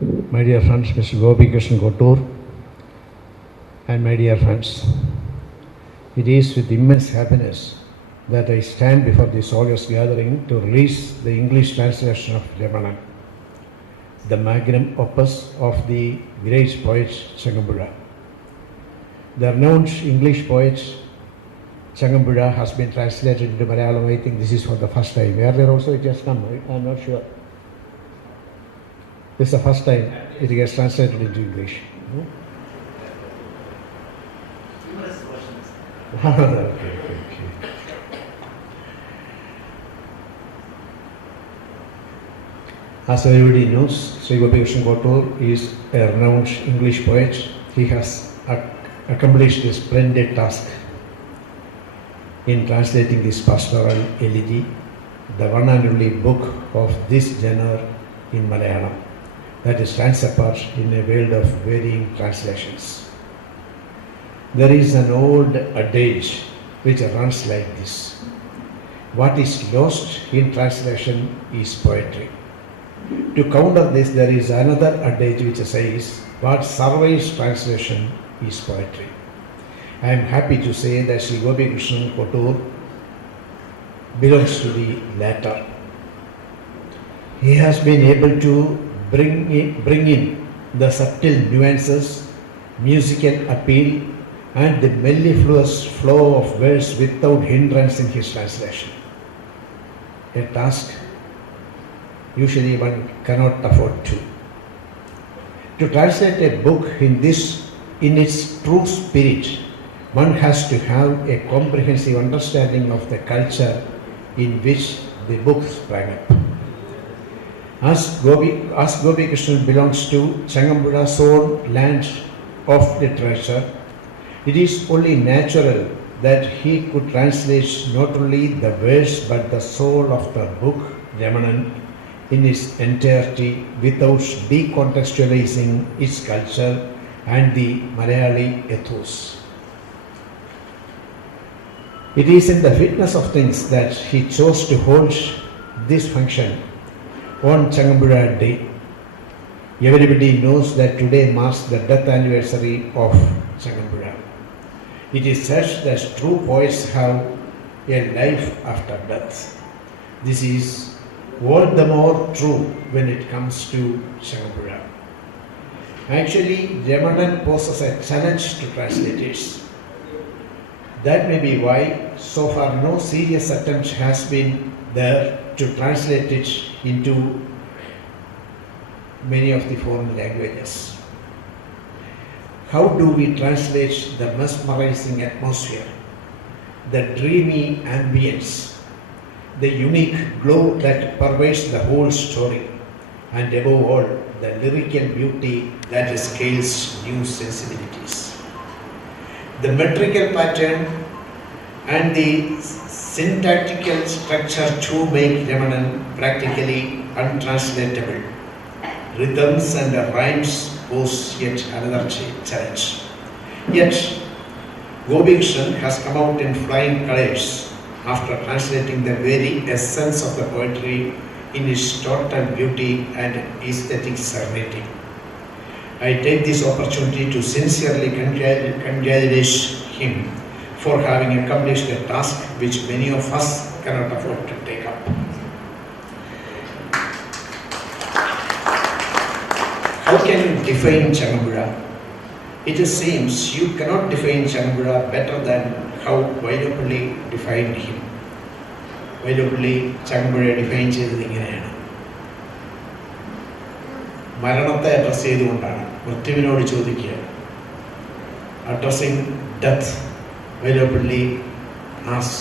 my dear friends, Mr. Gopi Krishnan Kotur, and my dear friends, it is with immense happiness that I stand before this august gathering to release the English translation of Ramanan, the magnum opus of the great poet Changampuzha. The renowned English poet Changampuzha has been translated into Malayalam. I think this is for the first time. Earlier also it has come, right? I am not sure. This is the first time it gets translated into English. Okay. As everybody knows, Sri Gopi Krishnan Kotur is a renowned English poet. He has accomplished this splendid task in translating this pastoral elegy, the one and only book of this genre in Malayalam that stands apart in a world of varying translations. There is an old adage which runs like this: what is lost in translation is poetry. To counter this, there is another adage which says, what survives translation is poetry. I am happy to say that Sri Gopi Krishnan Kotur belongs to the latter. He has been able to bring in the subtle nuances, musical appeal, and the mellifluous flow of verse without hindrance in his translation. A task usually one cannot afford to. To translate a book in its true spirit, one has to have a comprehensive understanding of the culture in which the book sprang up. As Gopi Krishnan belongs to Changampuzha's own land of literature, it is only natural that he could translate not only the verse but the soul of the book Ramanan in its entirety without decontextualizing its culture and the Malayali ethos. It is in the fitness of things that he chose to hold this function on Changampuzha Day. Everybody knows that today marks the death anniversary of Changampuzha. It is said that true poets have a life after death. This is all the more true when it comes to Changampuzha. Actually, Ramanan poses a challenge to translators. That may be why so far no serious attempt has been there to translate it into many of the foreign languages. How do we translate the mesmerizing atmosphere, the dreamy ambience, the unique glow that pervades the whole story, and above all, the lyrical beauty that scales new sensibilities? The metrical pattern and the syntactical structure too make Ramanan practically untranslatable. Rhythms and rhymes pose yet another challenge. Yet, Gopi Krishnan has come out in flying colours after translating the very essence of the poetry in its total beauty and aesthetic serenity. I take this opportunity to sincerely congratulate him for having accomplished a task which many of us cannot afford to take up. How can you define Changampuzha? It seems you cannot define Changampuzha better than how Vaidapalli defined him. Vaidapalli Changampuzha defines ചെയ്തത് ഇങ്ങനെയാണ്: മരണത്തെ അഡ്രസ് ചെയ്തുകൊണ്ടാണ്. മൃത്യുവിനോട് ചോദിക്കുക. Addressing death, Vyloppilli ആസ്,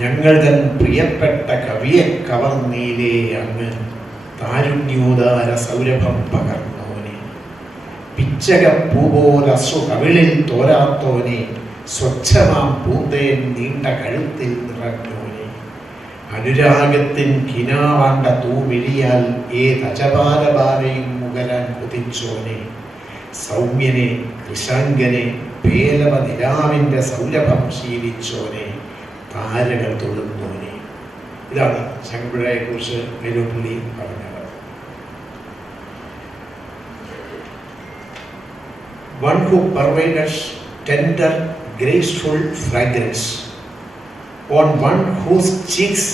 ഞങ്ങൾ തൻ പ്രിയപ്പെട്ട കവിയെ കവർന്നീലേ അങ്ങ്, താരുണ്യോദാര സൗരഭം പകർന്നോനെ, പിച്ചക പൂപോലസു കവിളിൽ തോരാത്തോനെ, സ്വച്ഛമാം പൂന്തേൻ നീണ്ട കഴുത്തിൽ നിറഞ്ഞോനെ, അനുരാഗത്തിൻ കിനാവാണ്ട തൂമിഴിയാൽ ഏതജപാലബാലയും മുകരാൻ കുതിച്ചോനെ, സൗമ്യനെ കൃശാങ്കനെ പേലവ നിലാവിൻ്റെ സൗരഭം ശീലിച്ചോനെ, താരകൾ തൊഴുന്നോനെ. ഇതാണ് ചങ്ങമ്പുഴയെക്കുറിച്ച് വൈലോപ്പള്ളി പറഞ്ഞത്. one who pervades tender, graceful fragrance, on one whose cheeks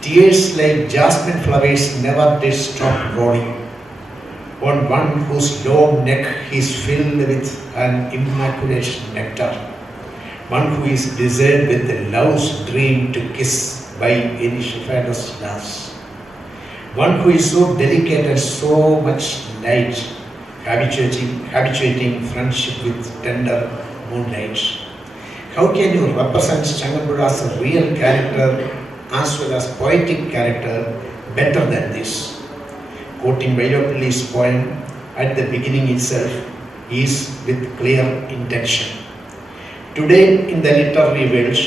tears like jasmine flowers never did stop rolling, on one whose long neck is filled with an immaculate nectar, one who is desired with the love's dream to kiss by any chivalrous lass, one who is so delicate and so much light, habituating friendship with tender moonlight. How can you represent Changampuzha's real character as well as poetic character better than this? Quoting Vailapilli's poem at the beginning itself is with clear intention. Today in the literary world,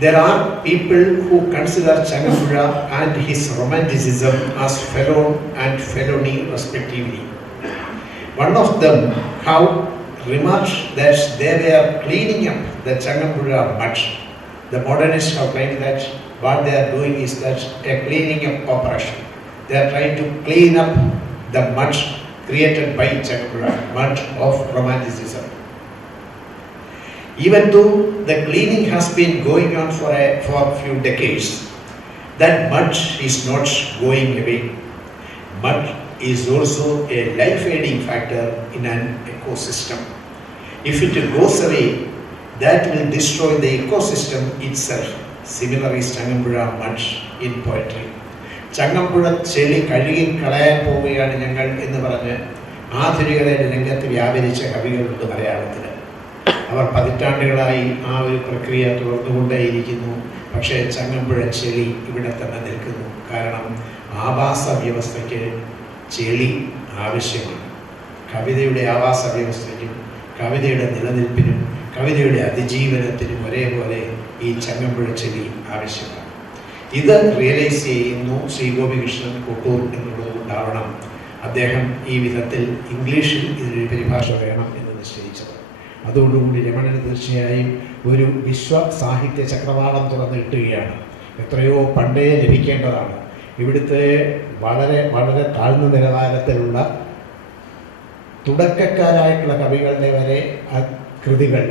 there are people who consider Changampuzha and his romanticism as felon and felony respectively. One of them have remarked that they were cleaning up the Changampuzha mud. The modernists have claimed that what they are doing is that a cleaning up operation. They are trying to clean up the mud created by Changampuzha, mud of romanticism. Even though the cleaning has been going on for a few decades, that mud is not going away. Mud is also a life-aiding factor in an ecosystem. If it goes away, that will destroy the ecosystem itself. Similar is Changampuzha mud in poetry. Changampuzha ചെളി കഴുകി കളയാൻ പോവുകയാണ് ഞങ്ങൾ എന്ന് പറഞ്ഞ് ആധുനികതയുടെ രംഗത്ത് വ്യാപരിച്ച കവികളുണ്ട് മലയാളത്തിൽ. അവർ പതിറ്റാണ്ടുകളായി ആ ഒരു പ്രക്രിയ തുടർന്നുകൊണ്ടേയിരിക്കുന്നു. പക്ഷേ ചങ്ങമ്പുഴ ചെളി ഇവിടെ തന്നെ നിൽക്കുന്നു. കാരണം ആവാസ വ്യവസ്ഥയ്ക്ക് ചെളി ആവശ്യമാണ്. കവിതയുടെ ആവാസ വ്യവസ്ഥയ്ക്കും കവിതയുടെ നിലനിൽപ്പിനും കവിതയുടെ അതിജീവനത്തിനും ഒരേപോലെ ഈ ചങ്ങമ്പുഴ ചെളി ആവശ്യമാണ്. ഇത് റിയലൈസ് ചെയ്യുന്നു ശ്രീ ഗോപികൃഷ്ണൻ കൊട്ടൂർ എന്നുള്ളതുകൊണ്ടാവണം അദ്ദേഹം ഈ വിധത്തിൽ ഇംഗ്ലീഷിൽ ഇതിനൊരു പരിഭാഷ വേണം എന്ന് നിശ്ചയിച്ചത്. അതോടുകൂടി രമണന് തീർച്ചയായും ഒരു വിശ്വ സാഹിത്യ ചക്രവാളം തുറന്നു കിട്ടുകയാണ്. എത്രയോ പണ്ടേ ലഭിക്കേണ്ടതാണ്. ഇവിടുത്തെ വളരെ വളരെ താഴ്ന്ന നിലവാരത്തിലുള്ള തുടക്കക്കാരായിട്ടുള്ള കവികളുടെ വരെ കൃതികൾ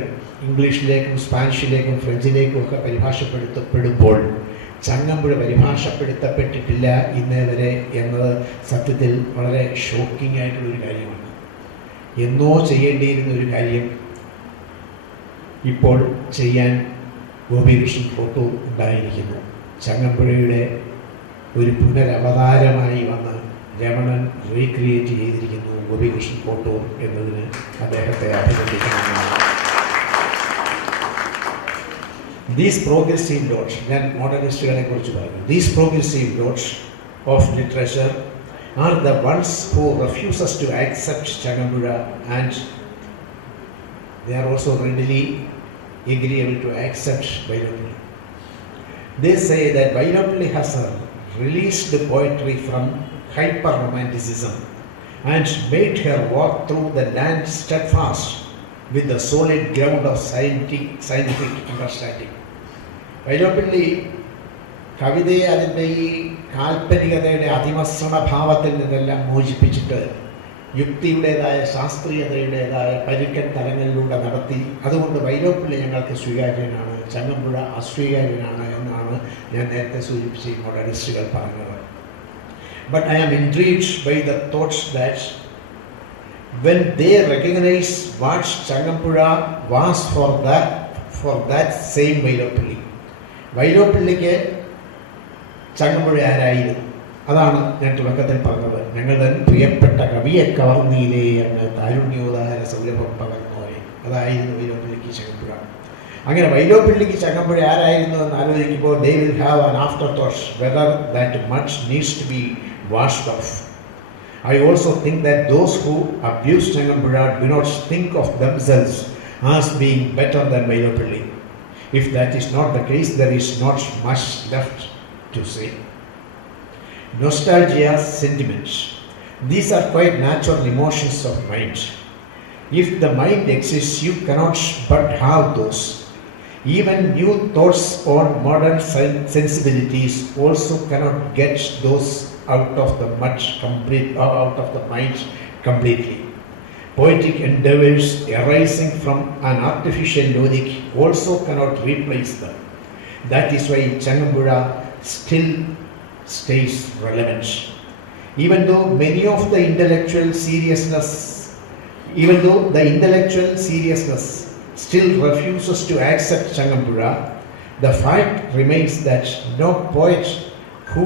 ഇംഗ്ലീഷിലേക്കും സ്പാനിഷിലേക്കും ഫ്രഞ്ചിലേക്കും ഒക്കെ പരിഭാഷപ്പെടുത്തപ്പെടുമ്പോൾ ചങ്ങമ്പുഴ പരിഭാഷപ്പെടുത്തപ്പെട്ടിട്ടില്ല ഇന്നേ വരെ എന്നത് സത്യത്തിൽ വളരെ ഷോക്കിംഗ് ആയിട്ടുള്ളൊരു കാര്യമാണ്. എന്നോ ചെയ്യേണ്ടിയിരുന്ന ഒരു കാര്യം ഇപ്പോൾ ചെയ്യാൻ ഗോപികൃഷ്ണൻ കൊട്ടൂർ ഉണ്ടായിരിക്കുന്നു. ചങ്ങമ്പുഴയുടെ ഒരു പുനരവതാരമായി വന്ന് രമണൻ റീക്രിയേറ്റ് ചെയ്തിരിക്കുന്നു ഗോപികൃഷ്ണൻ കൊട്ടൂർ എന്നതിന് അദ്ദേഹത്തെ അഭിനന്ദിക്കണമെന്നാണ്. These progressive notes, ഞാൻ മോഡേണിസ്റ്റുകളെ കുറിച്ച് പറഞ്ഞു. These progressive notes of literature are the ones who refuses to accept Changampuzha, and they are also readily agreeable to accept Vailapilli. They say that Vailapilli has released the poetry from hyper-romanticism and made her walk through the land steadfast with the solid ground of scientific understanding. Vailapilli കവിതയെ അതിൻ്റെ ഈ കാൽപ്പനികതയുടെ അതിമസൃണ ഭാവത്തിൽ നിന്നെല്ലാം മോചിപ്പിച്ചിട്ട് യുക്തിയുടേതായ ശാസ്ത്രീയതയുടേതായ പരുക്കൻ തലങ്ങളിലൂടെ നടത്തി. അതുകൊണ്ട് വൈലോപ്പിള്ളി ഞങ്ങൾക്ക് സ്വീകാര്യനാണ്, ചങ്ങമ്പുഴ അസ്വീകാര്യനാണ് എന്നാണ് ഞാൻ നേരത്തെ സൂചിപ്പിച്ച ഈ മോഡേണിസ്റ്റുകൾ പറഞ്ഞത്. But I am intrigued by the thoughts that when they recognize what Changampuzha was for that same Vyloppilly, വൈലോപ്പിള്ളിക്ക് ചങ്ങമ്പുഴ ആരായിരുന്നു? അതാണ് ഞാൻ തുടക്കത്തിൽ പറഞ്ഞത്. ഞങ്ങളുടെ പ്രിയപ്പെട്ട കവിയെ കവർന്നീലേ എന്ന് താരുണ്യോദാര സൗരഭം പകർന്നോരെ, അതായിരുന്നു വൈലോപ്പിള്ളിക്ക് ചങ്ങമ്പുഴ. അങ്ങനെ വൈലോപ്പിള്ളിക്ക് ചങ്ങമ്പുഴ ആരായിരുന്നു എന്ന് ആലോചിക്കുമ്പോൾ they will have an afterthought whether that much needs to be washed off. I also think that those who abuse Changampuzha do not think of themselves as being better than Vailapilli. If that is not the case, there is not much left to say. Nostalgia, sentiments. These are quite natural emotions of mind. If the mind exists, you cannot but have those. Even new thoughts on modern sensibilities also cannot get those out of the mind completely. Poetic endeavors arising from an artificial logic also cannot replace them. That is why Changampuzha still stays relevant. Even though the intellectual seriousness still refuses to accept Changampuzha, the fact remains that no poet who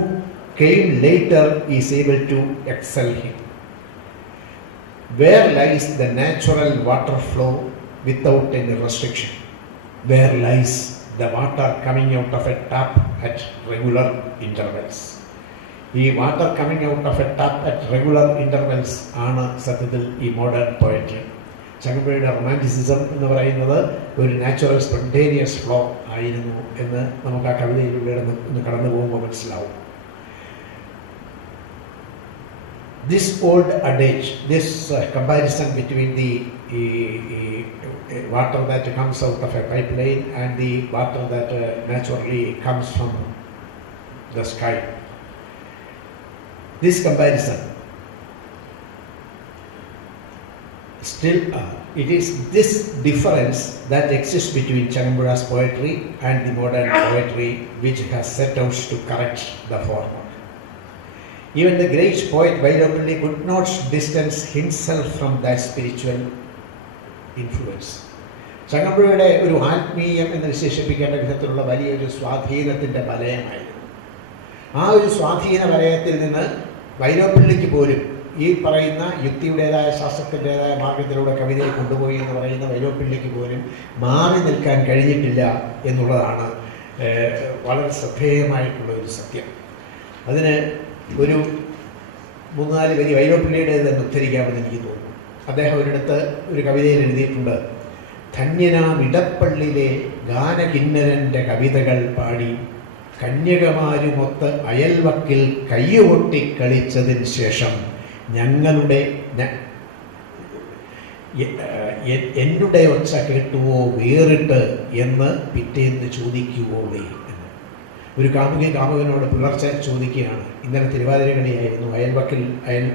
came later is able to excel him. Where lies the natural water flow without any restriction? Where lies the water coming out of a tap at regular intervals? ഈ water coming out of A tap at regular intervals ആണ് സത്യത്തിൽ ഈ modern poetry. ചങ്ങമ്പുഴയുടെ റൊമാൻറ്റിസിസം എന്ന് പറയുന്നത് ഒരു natural spontaneous flow ആയിരുന്നു എന്ന് നമുക്ക് ആ കവിതയിലൂടെ ഒന്ന് കടന്നു പോകുമ്പോൾ മനസ്സിലാവും. This old adage, this comparison between the water that comes out of a pipeline and the water that naturally comes from the sky, this comparison still it is this difference that exists between Changampuzha's poetry and the modern poetry which has set out to correct the former. Even the great poet Vairapalli could not distance himself from that spiritual influence. ചങ്ങമ്പുഴയുടെ ഒരു ആത്മീയം എന്ന് വിശേഷിപ്പിക്കേണ്ട വിധത്തിലുള്ള വലിയൊരു സ്വാധീനത്തിൻ്റെ വലയമായിരുന്നു. ആ ഒരു സ്വാധീന വലയത്തിൽ നിന്ന് വൈലോപ്പിള്ളിക്ക് പോലും ഈ പറയുന്ന യുക്തിയുടേതായ ശാസ്ത്രത്തിൻ്റെതായ മാർഗത്തിലൂടെ കവിതയെ കൊണ്ടുപോയി എന്ന് പറയുന്ന വൈലോപ്പിള്ളിക്ക് പോലും മാറി നിൽക്കാൻ കഴിഞ്ഞിട്ടില്ല എന്നുള്ളതാണ് വളരെ ശ്രദ്ധേയമായിട്ടുള്ള ഒരു സത്യം. അതിന് ഒരു 3-4 വരി വൈലോപ്പിള്ളിയുടെ തന്നെ ഉദ്ധരിക്കാമെന്ന് എനിക്ക് തോന്നുന്നു. അദ്ദേഹം ഒരിടത്ത് ഒരു കവിതയിൽ എഴുതിയിട്ടുണ്ട്, ധന്യനാം ഇടപ്പള്ളിലെ ഗാനകിന്നരൻ്റെ കവിതകൾ പാടി കന്യകമാരുമൊത്ത് അയൽവക്കിൽ കയ്യുകൊട്ടി കളിച്ചതിന് ശേഷം എന്നുടെ ഒച്ച കേട്ടുവോ വേറിട്ട് എന്ന് പിറ്റേന്ന് ചോദിക്കുവോളേ എന്ന്. ഒരു കാമുകനോട് പുലർച്ചെ ചോദിക്കുകയാണ്, ഇന്നലെ തിരുവാതിര കളിയായിരുന്നു,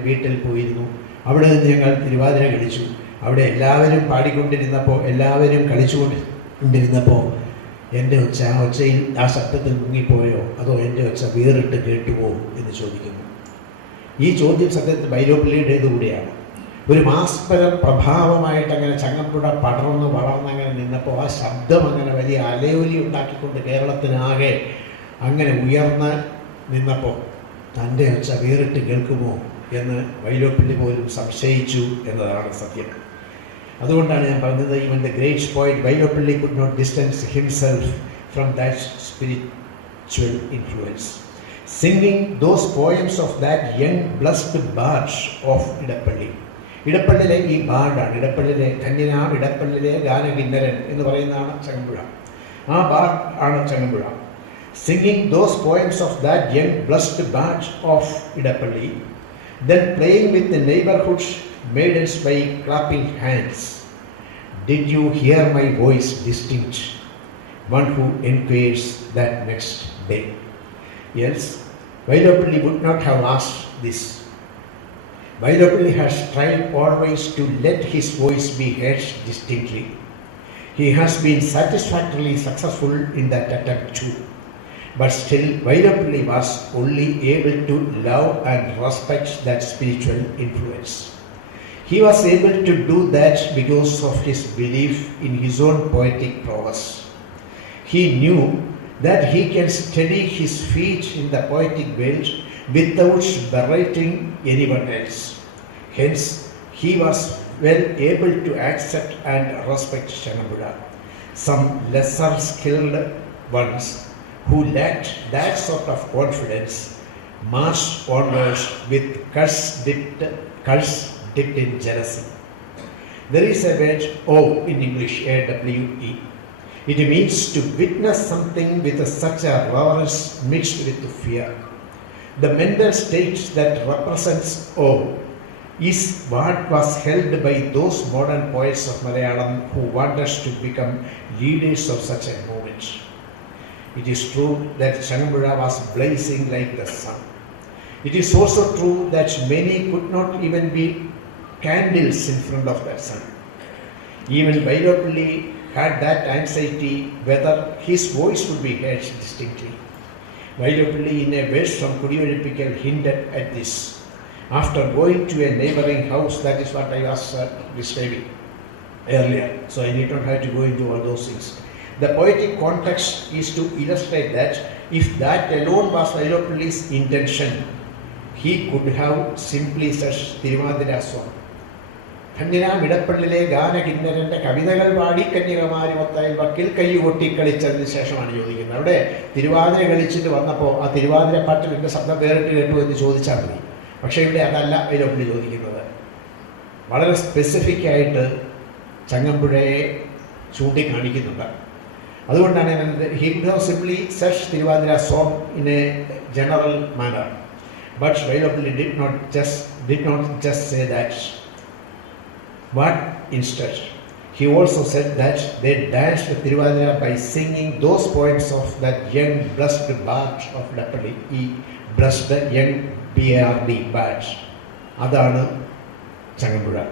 വീട്ടിൽ പോയിരുന്നു, അവിടെ നിന്ന് ഞങ്ങൾ തിരുവാതിര കളിച്ചു, അവിടെ എല്ലാവരും പാടിക്കൊണ്ടിരുന്നപ്പോൾ എല്ലാവരും കളിച്ചുകൊണ്ടിരുന്നപ്പോൾ എൻ്റെ ഒച്ച ആ ശബ്ദത്തിൽ മുങ്ങിപ്പോയോ അതോ എൻ്റെ ഒച്ച വേറിട്ട് കേട്ടുവോ എന്ന് ചോദിക്കുന്നു. ഈ ചോദ്യം സത്യത്തിൽ വൈലോപ്പിള്ളിയുടേതുകൂടിയാണ്. ഒരു മാസ്പരം പ്രഭാവമായിട്ട് അങ്ങനെ ചങ്ങമ്പുഴ വളർന്നങ്ങനെ നിന്നപ്പോൾ ആ ശബ്ദം അങ്ങനെ വലിയ അലയൊലി ഉണ്ടാക്കിക്കൊണ്ട് കേരളത്തിനാകെ അങ്ങനെ ഉയർന്ന് നിന്നപ്പോൾ തൻ്റെ ഒച്ച വേറിട്ട് കേൾക്കുമോ എന്ന് വൈലോപ്പിള്ളി പോലും സംശയിച്ചു എന്നതാണ് സത്യം. അതുകൊണ്ടാണ് ഞാൻ പറഞ്ഞത്, even the great poet Vyloppilli could not distance himself from that spiritual influence, singing those poems of that young blessed bard of Edappally. ഇടപ്പള്ളിലെ ഈ ബാർഡാണ്, ഇടപ്പള്ളിലെ ധന്യനാം ഇടപ്പള്ളിലെ ഗാനകിന്നരൻ എന്ന് പറയുന്നതാണ് ചങ്ങമ്പുഴ. ആ ബാർഡ് ആണ് Changampuzha. Singing those poems of that young blessed batch of Idapalli, then playing with the neighborhood's maidens by clapping hands. Did you hear my voice distinct? One who inquires that next day. Yes, Vairapalli would not have asked this. Vairapalli has tried always to let his voice be heard distinctly. He has been satisfactorily successful in that attempt too. But still, Vairapalli was only able to love and respect that spiritual influence. He was able to do that because of his belief in his own poetic prowess. He knew that he can steady his feet in the poetic world without berating anyone else. Hence, he was well able to accept and respect Changampuzha. Some lesser skilled ones who lacked that sort of confidence marched onwards with curse dipped in jealousy. There is a word "O" in English, A-W-E. It means to witness something with such a reverence mixed with fear. The mental state that represents "O" is what was held by those modern poets of Malayalam who want us to become leaders of such a movement. It is true that Changampuzha was blazing like the sun. It is also true that many could not even be candles in front of that sun. Even Vairapalli had that anxiety whether his voice would be heard distinctly. Vairapalli in a verse from Kudiyolippikal hinted at this. After going to a neighboring house, that is what I was describing earlier, so I need not have to go into all those things. The poetic context is to illustrate that if that alone was Vairapalli's intention, he could have simply said Tiruvadira song. Kanyira Midapallile Gana Kindarante Kavithagal Vadi Kanyiramari Vathayil Vakkil Kayyu Kotti Kalichadinu Sheshamanu Chodikkunnu. Avade Tiruvadira Kalichittu vannappo aa Tiruvadira pattil inde ശബ്ദം വേറിട്ട് കേട്ടു എന്ന് ചോദിച്ചാൽ മതി. പക്ഷേ ഇവിടെ അതല്ല Vairapalli ചോദിക്കുന്നത്. വളരെ സ്പെസിഫിക് ആയിട്ട് ചങ്ങമ്പുഴയെ ചൂണ്ടിക്കാണിക്കുന്നുണ്ട്. അതുകൊണ്ടാണ് he could have simply said Tiruvadira song in a general manner. But Vairapalli did not just say that. But instead, he also said that they danced Tiruvadira by singing those poems of that young blessed bard of Lapalli. He blessed the young BARD bard. Adanu Changampuzha.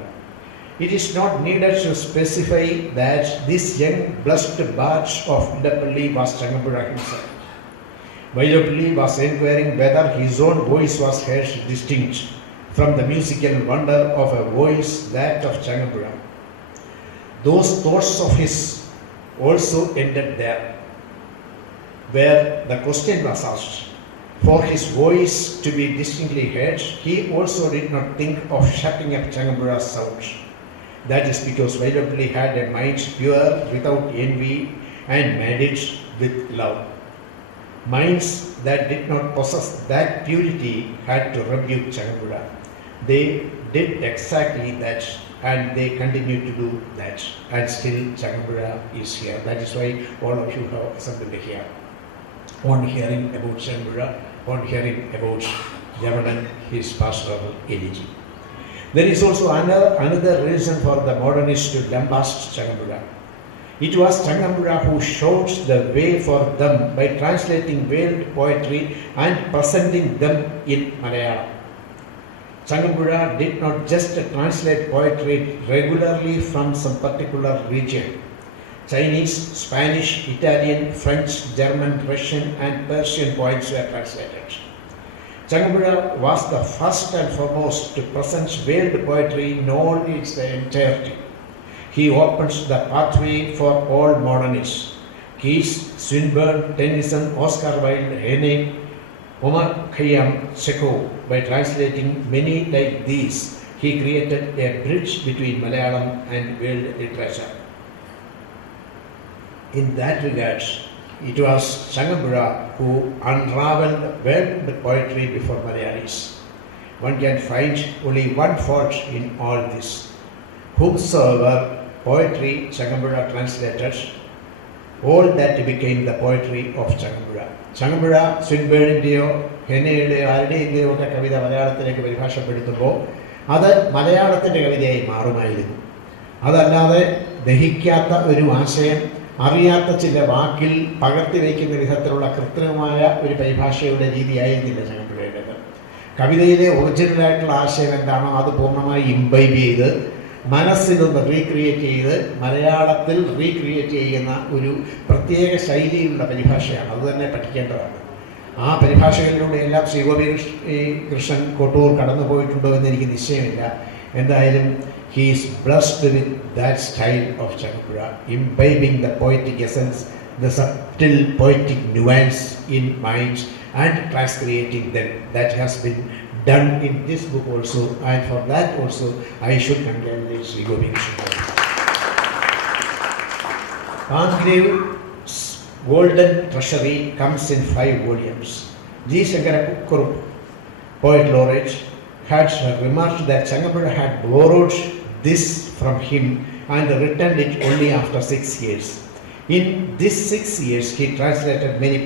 It is not needed to specify that this young blessed bard of Lapalli was Changampuzha himself. Vairapalli was inquiring whether his own voice was heard distinct from the musical wonder of a voice that of Changampuzha. Those thoughts of his also ended there, where the question was asked. For his voice to be distinctly heard, he also did not think of shutting up Changampuzha's sound. That is because Vairapalli had a mind pure without envy and made it with love. Minds that did not possess that purity had to rebuke Changampuzha. They did exactly that, and they continue to do that, and still Changampuzha is here. That is why all of you have assembled here. On hearing about Changampuzha, on hearing about Yavanan, his pastoral elegy. There is also another reason for the modernists to lambast Changampuzha. It was Changampuzha who showed the way for them by translating veiled poetry and presenting them in Malayalam. Changampuzha did not just translate poetry regularly from some particular region. Chinese, Spanish, Italian, French, German, Russian and Persian poets were translated. Changampuzha was the first and foremost to present veiled poetry in all its entirety. He opens the pathway for all modernists. Keats, Swinburne, Tennyson, Oscar Wilde, Heine, Omar Khayyam, Chekhov. By translating many like these, he created a bridge between Malayalam and world literature. In that regard, it was Changampuzha who unraveled veiled poetry before Malayalis. One can find only one fault in all this. Whomsoever poetry Changampuzha translated, all that became the poetry of Changampuzha. Changampuzha, Swinburne'ന്റെയോ ഹെനയുടെയോ ആരുടെയോ ഒക്കെ കവിത മലയാളത്തിലേക്ക് പരിഭാഷപ്പെടുത്തുമ്പോൾ അത് മലയാളത്തിൻ്റെ കവിതയായി മാറുമായിരുന്നു. അതല്ലാതെ ദഹിക്കാത്ത ഒരു ആശയം അറിയാത്ത ചില വാക്കിൽ പകർത്തി വയ്ക്കുന്ന വിധത്തിലുള്ള കൃത്രിമമായ ഒരു പരിഭാഷയുടെ രീതിയായിരുന്നില്ല ചങ്ങമ്പുഴയുടേത്. കവിതയിലെ ഒറിജിനലായിട്ടുള്ള ആശയം എന്താണോ അത് പൂർണ്ണമായി ഇംബൈബ് ചെയ്ത് മനസ്സിലൊന്ന് റീക്രിയേറ്റ് ചെയ്ത് മലയാളത്തിൽ റീക്രിയേറ്റ് ചെയ്യുന്ന ഒരു പ്രത്യേക ശൈലിയിലുള്ള പരിഭാഷയാണ്. അതുതന്നെ പഠിക്കേണ്ടതാണ്. ആ പരിഭാഷകളിലൂടെയെല്ലാം ശ്രീ ഗോപി കൃഷ്ണൻ കൊട്ടൂർ കടന്നു പോയിട്ടുണ്ടോ എന്ന് എനിക്ക് നിശ്ചയമില്ല. എന്തായാലും he is blessed with that style of Changampuzha, imbibing the poetic essence, the subtle poetic nuance in minds and transcreating them. That has been done in this book also, and for that also I should congratulate Sri Gopi Krishnan. Congrave's golden treasury comes in 5 volumes. G. Shankarapukkurup, poet laureate, had remarked that Changampuzha had borrowed this from him and returned it only after 6 years. In these 6 years, he translated many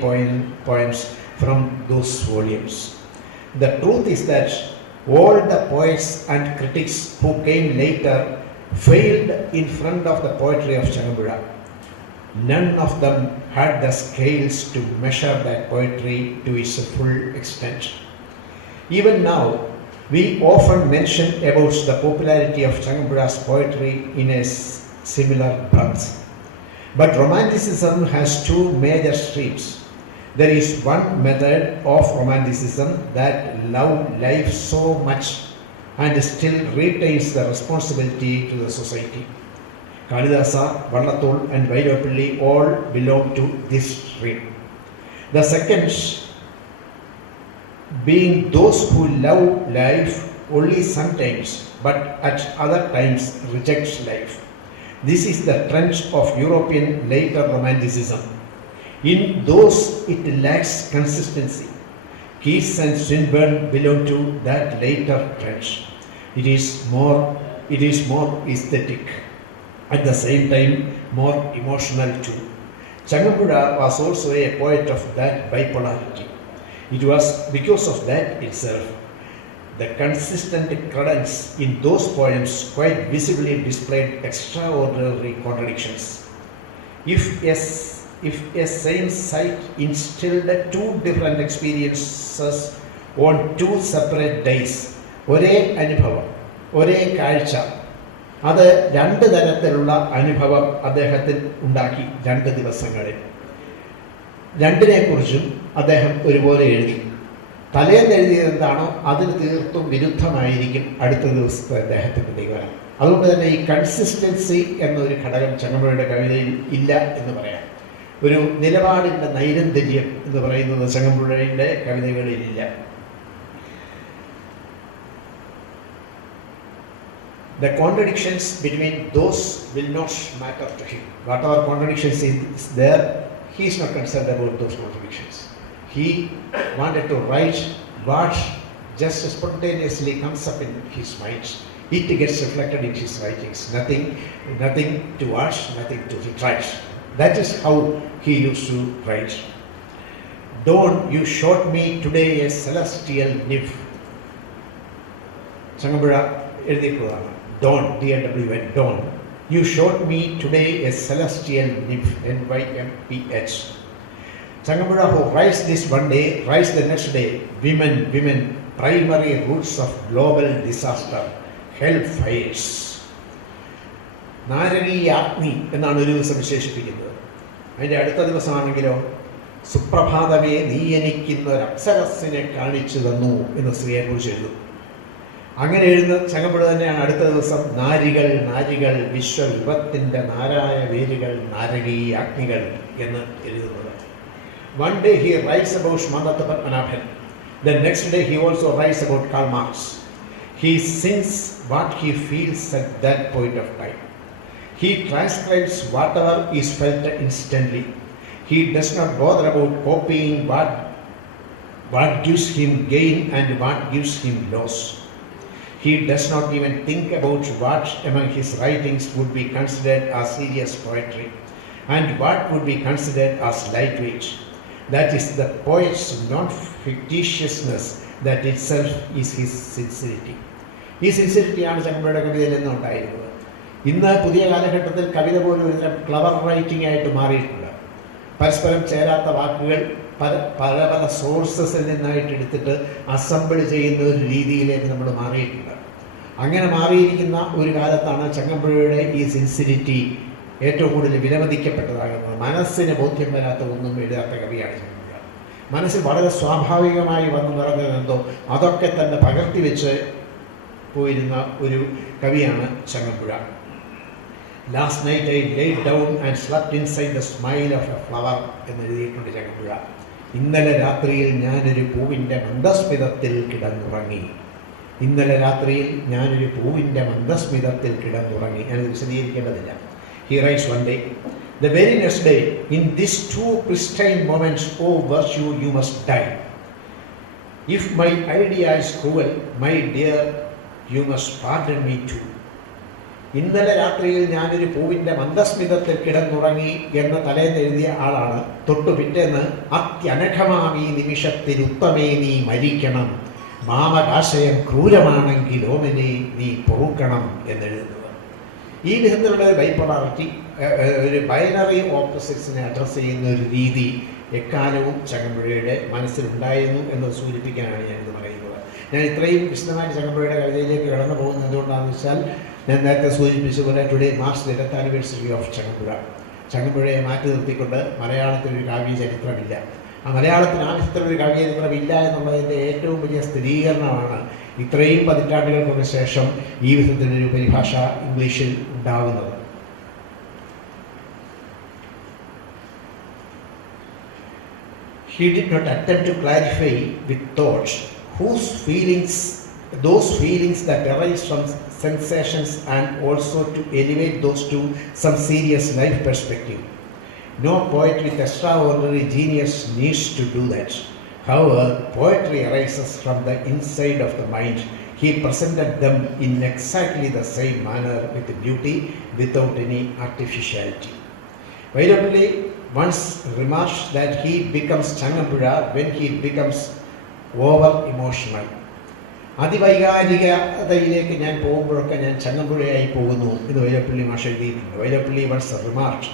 poems from those volumes. The truth is that all the poets and critics who came later failed in front of the poetry of Changampuzha. None of them had the scales to measure that poetry to its full extent. Even now, We often mention about the popularity of Changampuzha's poetry in a similar breath. But Romanticism has two major streams. There is one method of Romanticism that loved life so much and still retains the responsibility to the society. Kalidasa, Vallathol and Vairapalli all belong to this stream. The second being those who love life only sometimes, but at other times reject life. This is the trend of European later Romanticism. In those it lacks consistency. Keats and Swinburne belong to that later trend. It is more aesthetic, at the same time more emotional too. Changampuzha was also a poet of that bipolarity. It was because of that itself. The consistent cadence in those poems quite visibly displayed extraordinary contradictions. If a same sight instilled two different experiences on two separate days, ഒരേ അനുഭവം, ഒരേ കാഴ്ച, അത് രണ്ട് തരത്തിലുള്ള അനുഭവം അദ്ദേഹത്തിൽ ഉണ്ടാക്കി രണ്ട് ദിവസങ്ങളിൽ. രണ്ടിനെക്കുറിച്ചും അദ്ദേഹം ഒരുപോലെ എഴുതി. തലേന്ന് എഴുതിയത് എന്താണോ അതിന് തീർത്തും വിരുദ്ധമായിരിക്കും അടുത്ത ദിവസത്തെ അദ്ദേഹത്തിൻ്റെ നിഗമനം. അതുകൊണ്ട് തന്നെ ഈ കൺസിസ്റ്റൻസി എന്നൊരു ഘടകം ചങ്ങമ്പുഴയുടെ കവിതയിൽ ഇല്ല എന്ന് പറയാം. ഒരു നിലപാടിൻ്റെ നൈരന്തര്യം എന്ന് പറയുന്നത് ചങ്ങമ്പുഴയുടെ കവിതകളിലില്ല. The contradictions between those will not matter to him. Whatever contradictions is there, he is not concerned about those contradictions. He wanted to write what just spontaneously comes up in his mind. It gets reflected in his writings. Nothing to add, nothing to retract. That is how he used to write. Dawn, you showed me today a celestial nymph. Changampuzha എഴുതിയിട്ടുള്ളതാണ്. Dawn, D-A-W-N, dawn. You showed me today a celestial nymph, N-Y-M-P-H. Changampuzha, who writes this one day, writes the next day, women, primary roots of global disaster, hellfires. നാരകീയാഗ്നി എന്നാണ് ഒരു ദിവസം വിശേഷിപ്പിക്കുന്നത്. അതിൻ്റെ അടുത്ത ദിവസമാണെങ്കിലോ, സുപ്രഭാതമേ നീ എനിക്കിന്നൊരു അപ്സരസ്സിനെ കാണിച്ചു തന്നു എന്ന് സ്ത്രീയെക്കുറിച്ച് എഴുതും. അങ്ങനെ എഴുതുന്ന ചങ്ങമ്പുഴ തന്നെയാണ് അടുത്ത ദിവസം നാരികൾ വിശ്വവിപത്തിൻ്റെ നാരായ വേരുകൾ നാരകീയാഗ്നികൾ എന്ന് എഴുതുന്നത്. One day he writes about Mandatha Padmanabhan. The next day he also writes about Karl Marx. He sings what he feels at that point of time. He transcribes whatever is felt instantly. He does not bother about copying what gives him gain and what gives him loss. He does not even think about what among his writings would be considered as serious poetry and what would be considered as lightweight. That is the poet's non-fictitiousness that itself is his sincerity. ഈ സിൻസിരിറ്റിയാണ് ചങ്ങമ്പുഴയുടെ കവിതയിൽ നിന്നും ഉണ്ടായിരുന്നത്. ഇന്ന് പുതിയ കാലഘട്ടത്തിൽ കവിത പോലും ഒരു ക്ലവർ റൈറ്റിംഗ് ആയിട്ട് മാറിയിട്ടുണ്ട്. പരസ്പരം ചേരാത്ത വാക്കുകൾ പല സോഴ്സസിൽ നിന്നായിട്ട് എടുത്തിട്ട് അസംബിൾ ചെയ്യുന്ന ഒരു രീതിയിലേക്ക് നമ്മൾ മാറിയിട്ടുണ്ട്. അങ്ങനെ മാറിയിരിക്കുന്ന ഒരു കാലത്താണ് ചങ്ങമ്പുഴയുടെ ഈ സിൻസിരിറ്റി ഏറ്റവും കൂടുതൽ വിലമതിക്കപ്പെട്ടതാകുന്നത്. മനസ്സിന് ബോധ്യം വരാത്ത ഒന്നും എഴുതാത്ത കവിയാണ് ചങ്ങമ്പുഴ. മനസ്സിൽ വളരെ സ്വാഭാവികമായി വന്നു നിറഞ്ഞതെന്തോ അതൊക്കെ തന്നെ പകർത്തി വെച്ച് പോയിരുന്ന ഒരു കവിയാണ് Changampuzha. Last night I laid down and slept inside the smile of a flower എന്ന് എഴുതിയിട്ടുണ്ട് ചങ്ങമ്പുഴ. ഇന്നലെ രാത്രിയിൽ ഞാനൊരു പൂവിൻ്റെ മന്ദസ്മിതത്തിൽ കിടന്നുറങ്ങി. ഇന്നലെ രാത്രിയിൽ ഞാനൊരു പൂവിൻ്റെ മന്ദസ്മിതത്തിൽ കിടന്നുറങ്ങി. ഞാനത് വിശദീകരിക്കേണ്ടതില്ല. He writes one day, the very next day, in these two pristine moments, O virtue, you must die. If my idea is cruel, my dear, you must pardon me too. ഇന്നലെ രാത്രിയിൽ ഞാനൊരു പൂവിൻ്റെ മന്ദസ്മിതത്തിൽ കിടന്നുറങ്ങി എന്ന് തലേന്ന് എഴുതിയ ആളാണ് തൊട്ടു പിറ്റേന്ന് അത്യനഘമാമീ നിമിഷത്തിൽ ഉത്തമേ നീ മരിക്കണം, മാമകാശയം ക്രൂരമാണെങ്കിൽ ഓമനെ നീ പൊറുക്കണം എന്നെഴുതുന്നത്. ഈ വിധത്തിലുള്ള ഒരു ബൈപോളാരിറ്റി, ഒരു ബൈനറി ഓപ്പോസിറ്റ്സിനെ അഡ്രസ്സ് ചെയ്യുന്ന ഒരു രീതി എക്കാലവും ചങ്ങമ്പുഴയുടെ മനസ്സിലുണ്ടായിരുന്നു എന്ന് സൂചിപ്പിക്കാനാണ് ഞാനിത് പറയുന്നത്. ഞാൻ ഇത്രയും വിശദമായി ചങ്ങമ്പുഴയുടെ കവിതയിലേക്ക് കടന്നു പോകുന്നത് എന്തുകൊണ്ടാണെന്ന് വെച്ചാൽ ഞാൻ നേരത്തെ സൂചിപ്പിച്ച പോലെ today marks the death anniversary of Changampuzha. ചങ്ങമ്പുഴയെ മാറ്റി നിർത്തിക്കൊണ്ട് മലയാളത്തിലൊരു കാവ്യ ചരിത്രമില്ല. ആ മലയാളത്തിന് ആവശ്യത്തിലൊരു കാവ്യ ചരിത്രമില്ല എന്നുള്ളതിൻ്റെ ഏറ്റവും വലിയ സ്ഥിരീകരണമാണ് ഇത്രയും പതിറ്റാണ്ടുകൾക്ക് ശേഷം ഈ വിധത്തിലൊരു പരിഭാഷ ഇംഗ്ലീഷിൽ ഉണ്ടാകുന്നത്. He did not attempt to clarify with thoughts those feelings that arise from sensations, and also to elevate those to some serious life perspective. No poet with extraordinary genius needs to do that. However, poetry arises from the inside of the mind. He presented them in exactly the same manner with beauty, without any artificiality. Vairapalli once remarked that he becomes Changampuzha when he becomes over emotional. അതിവൈകാരികതയിലേക്ക് ഞാൻ പോകുമ്പോഴൊക്കെ ഞാൻ ചങ്ങമ്പുഴയായി പോകുന്നു എന്ന് വൈരപ്പള്ളി മാഷ് എഴുതിയിട്ടുണ്ട്. വൈരപ്പള്ളി once remarked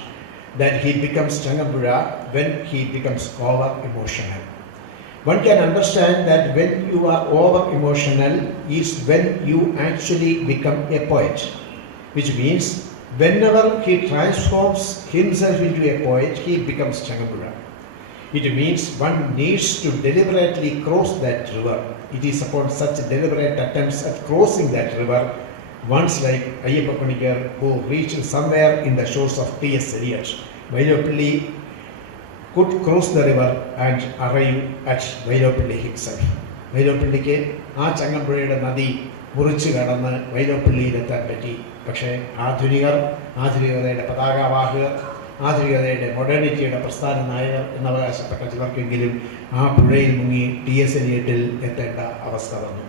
that he becomes Changampuzha when he becomes over emotional. One can understand that when you are over emotional is when you actually become a poet, which means whenever he transforms himself into a poet, he becomes Changampuzha. It means one needs to deliberately cross that river. It is upon such deliberate attempts at crossing that river, ones like Ayyappa Panikar, who reached somewhere in the shores of T.S. Eliot. Vairapalli could cross the river and arrive at Vairapalli himself. Vairapalliക്ക് ആ ചങ്ങമ്പുഴയുടെ നദി മുറിച്ചു കടന്ന് വൈരപ്പള്ളിയിലെത്താൻ പറ്റി. പക്ഷേ ആധുനികതയുടെ പതാകവാഹകർ, ആധുനികതയുടെ മോഡേണിറ്റിയുടെ പ്രസ്ഥാന നായകർ എന്നവകാശപ്പെട്ട ചിലർക്കെങ്കിലും ആ പുഴയിൽ മുങ്ങി T.S. എലിയട്ടിൽ എത്തേണ്ട അവസ്ഥ വന്നു.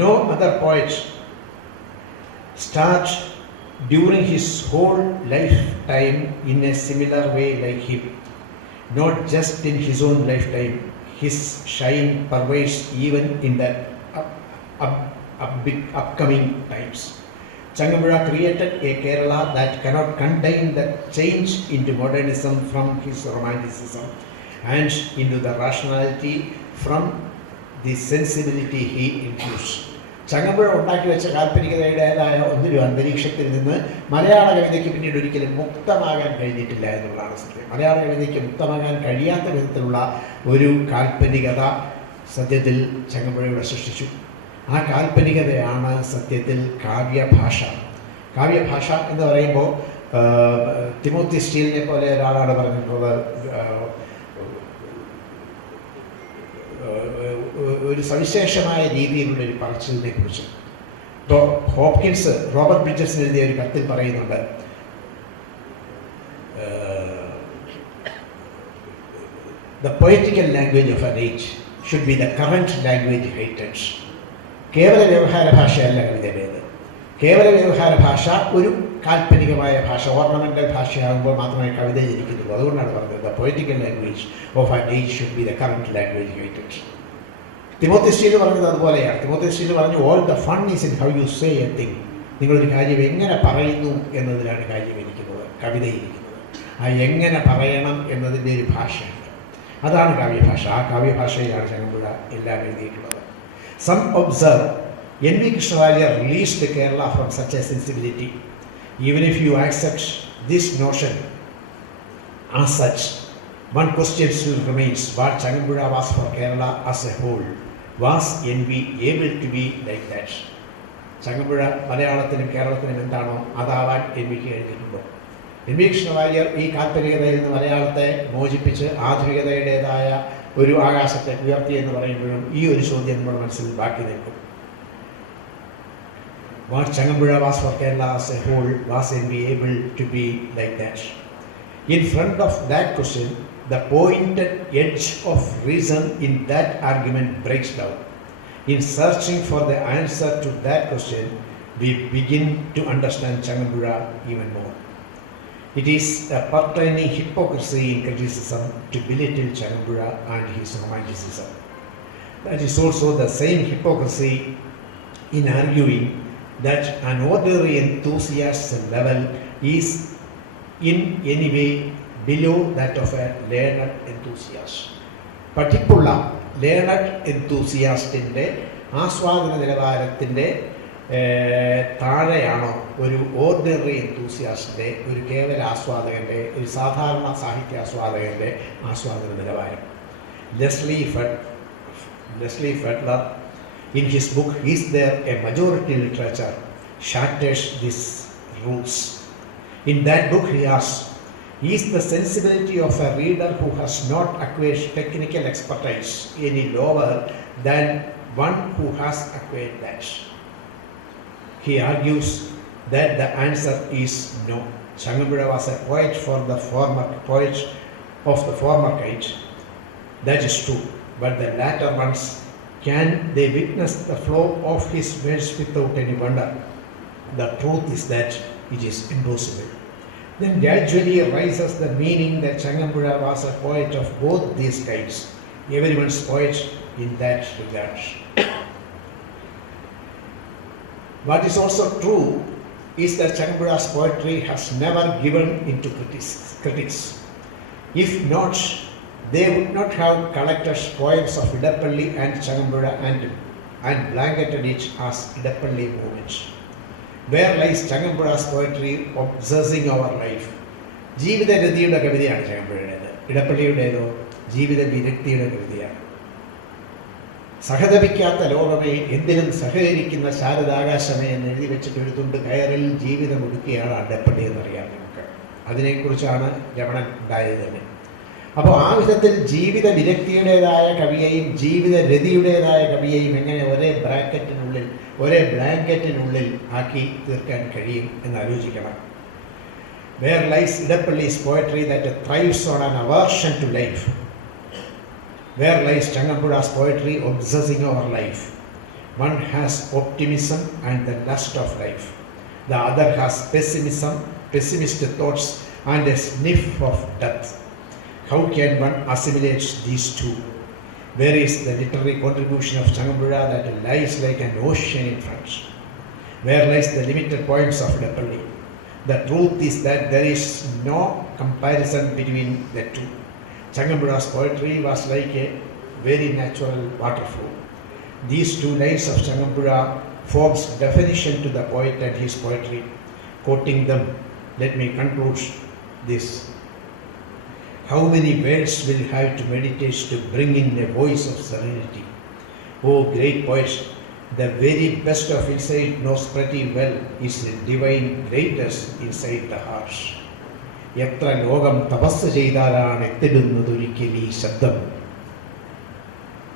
No other poet starts during his whole lifetime in a similar way like him. Not just in his own lifetime, his shine pervades even in the upcoming times. Changampuzha created a Kerala that cannot contain the change into modernism from his romanticism, and into the rationality from the sensibility he infused. Changampuzha ഉണ്ടാക്കി വെച്ച കാൽപ്പനികതയുടേതായ ഒന്നൊരു അന്തരീക്ഷത്തിൽ നിന്ന് മലയാള കവിതയ്ക്ക് പിന്നീട് ഒരിക്കലും മുക്തമാകാൻ കഴിഞ്ഞിട്ടില്ല എന്നുള്ളതാണ് സത്യം. മലയാള കവിതയ്ക്ക് മുക്തമാകാൻ കഴിയാത്ത വിധത്തിലുള്ള ഒരു കാൽപ്പനികത സത്യത്തിൽ ചങ്ങമ്പുഴയുടെ സൃഷ്ടിച്ചു. ആ കാൽപ്പനികതയാണ് സത്യത്തിൽ കാവ്യഭാഷ. കാവ്യഭാഷ എന്ന് പറയുമ്പോൾ തിമോത്തി സ്റ്റീലിനെ പോലെ ഒരാളാണ് പറഞ്ഞിട്ടുള്ളത്, ഒരു സവിശേഷമായ രീതിയിലുള്ളൊരു പറച്ചിലിനെ കുറിച്ച്. ഇപ്പോൾ ഹോപ്കിൻസ് റോബർട്ട് ബ്രിഡ്ജസിന് എഴുതിയ ഒരു കത്തിൽ പറയുന്നുണ്ട്, the poetical language of an age should be the current language hated. കേവല വ്യവഹാര ഭാഷയല്ല കവിതയുടേത്. കേവല വ്യവഹാര ഭാഷ ഒരു കാൽപ്പനികമായ ഭാഷ, ഓർണമെൻ്റൽ ഭാഷയാകുമ്പോൾ മാത്രമേ കവിത ജനിക്കുന്നുള്ളൂ. അതുകൊണ്ടാണ് പറഞ്ഞത് the poetical language of an age should be the current language hated. Timothy steel പറഞ്ഞത് അതുപോലെയാണ്. തിമോത്തി സ്റ്റീൽ പറഞ്ഞു all the fun is in how you say a thing. നിങ്ങളൊരു കാര്യം എങ്ങനെ പറയുന്നു എന്നതിലാണ് കാര്യം ഇരിക്കുന്നത്, കവിതയിരിക്കുന്നത്. ആ എങ്ങനെ പറയണം എന്നതിൻ്റെ ഒരു ഭാഷയുണ്ട്, അതാണ് കാവ്യഭാഷ. ആ കാവ്യഭാഷയിലാണ് ചങ്ങമ്പുഴ എല്ലാം എഴുതിയിട്ടുള്ളത്. Some observe N.V. Krishnavaliya released Kerala from such a sensibility. Even if you accept this notion as such, one question still remains: what Changampuzha was for Kerala as a whole? Was N.V. able to be like that? Changampuzha മലയാളത്തിനും കേരളത്തിനും എന്താണോ അതാവാൻ N.V.ക്ക് കഴിഞ്ഞിട്ടുണ്ടോ? N.V. കൃഷ്ണവാര്യർ ഈ കാൽപ്പനികതയിൽ നിന്ന് മലയാളത്തെ മോചിപ്പിച്ച് ആധുനികതയുടേതായ ഒരു ആകാശത്തെ ഉയർത്തി എന്ന് പറയുമ്പോഴും ഈ ഒരു ചോദ്യം നമ്മുടെ മനസ്സിൽ ബാക്കി നിൽക്കും. What Changampuzha was for Kerala as a whole, was N.V. able to be like that? In front of that question, the pointed edge of reason in that argument breaks down. In searching for the answer to that question, we begin to understand Changampuzha even more. It is a pertaining hypocrisy in criticism to belittle Changampuzha and his romanticism. That is also the same hypocrisy in arguing that an ordinary enthusiast's level is in any way below that of a learned enthusiast. പഠിപ്പുള്ള learned എന്തൂസിയാസ്റ്റിൻ്റെ ആസ്വാദന നിലവാരത്തിൻ്റെ താഴെയാണോ ഒരു ഓർഡിനറി എന്തൂസിയാസ്റ്റിൻ്റെ, ഒരു കേവല ആസ്വാദകൻ്റെ, ഒരു സാധാരണ സാഹിത്യാസ്വാദകൻ്റെ ആസ്വാദന നിലവാരം? Leslie Fetler, in his book Is There a Majority Literature, shatters these rules. In that book he asks, is the sensibility of a reader who has not acquired technical expertise any lower than one who has acquired that? He argues that the answer is no. Changampuzha was a poet of the former kind. That is true. But the latter ones, can they witness the flow of his words without any wonder? The truth is that it is impossible. Then gradually arises the meaning that Changampuzha was a poet of both these kinds, everyone's poet in that regard. What is also true is that Changampuzha's poetry has never given into critics. If not, they would not have collected poems of Idappalli and Changampuzha and blanketed it as Idappalli movement. Where lies Changampuzha's poetry obsessing our life? ജീവിത രതിയുടെ കവിതയാണ് ചങ്ങമ്പുഴയുടേത്. ഇടപ്പള്ളിയുടേതോ ജീവിത വിരക്തിയുടെ കവിതയാണ്. സഹതപിക്കാത്ത ലോകമേ, എന്തിനും സഹകരിക്കുന്ന ശാരദാകാശമേ എന്ന് എഴുതി വെച്ചിട്ട് എഴുതുണ്ട് കയറിൽ ജീവിതം ഒടുക്കിയാണ് ഇടപ്പള്ളി എന്നറിയാം നമുക്ക്. അതിനെക്കുറിച്ചാണ് രമണൻ ഉണ്ടായത് തന്നെ. അപ്പോൾ ആ വിധത്തിൽ ജീവിത വിരക്തിയുടേതായ കവിയെയും ജീവിത രതിയുടേതായ കവിയെയും എങ്ങനെ ഒരേ ബ്ലാങ്കറ്റിനുള്ളിൽ ആക്കി തീർക്കാൻ കഴിയും എന്നാലോചിക്കണം. Where lies Idappalli's poetry that thrives on an aversion to life? Where lies Changampuzha's poetry obsessing our life? One has optimism and the lust of life. The other has pessimistic thoughts and a sniff of death. How can one assimilate these two? Where is the literary contribution of Changampuzha that lies like an ocean in front? Where lies the limited poems of Idappalli? The truth is that there is no comparison between the two. Changampuzha's poetry was like a very natural waterflow. These two lines of Changampuzha forms definition to the poet and his poetry. Quoting them, let me conclude this. How many words will have to meditate to bring in a voice of serenity? Oh great poet, the very best of insight knows pretty well is the divine greatness inside the heart. എത്ര ലോകം തപസ് ചെയ്താലാണ് എത്തിടുന്നതൊരിക്കൽ ഈ ശബ്ദം.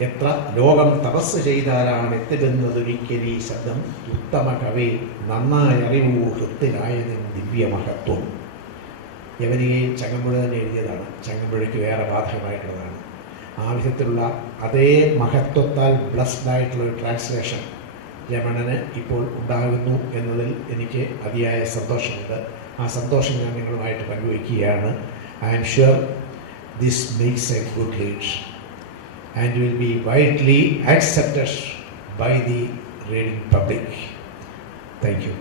എത്ര ലോകം തപസ് ചെയ്താലാണ് എത്തിടുന്നതൊരിക്കൽ ഈ ശബ്ദം. ഉത്തമ കവി നന്നായി അറിവൂ ഹൃത്തിലായതിന് ദിവ്യമഹത്വം. യവനികയിൽ ചങ്ങമ്പുഴ തന്നെ എഴുതിയതാണ്. ചങ്ങമ്പുഴയ്ക്ക് വേറെ ബാധകമായിട്ടുള്ളതാണ്. ആ വിധത്തിലുള്ള അതേ മഹത്വത്താൽ ബ്ലസ്ഡായിട്ടുള്ളൊരു ട്രാൻസ്ലേഷൻ രമണന് ഇപ്പോൾ ഉണ്ടാകുന്നു എന്നതിൽ എനിക്ക് അതിയായ സന്തോഷമുണ്ട്. ആ സന്തോഷം ഞാൻ നിങ്ങളുമായിട്ട് പങ്കുവയ്ക്കുകയാണ്. I am sure this makes a good read and will be widely accepted by the reading public. Thank U.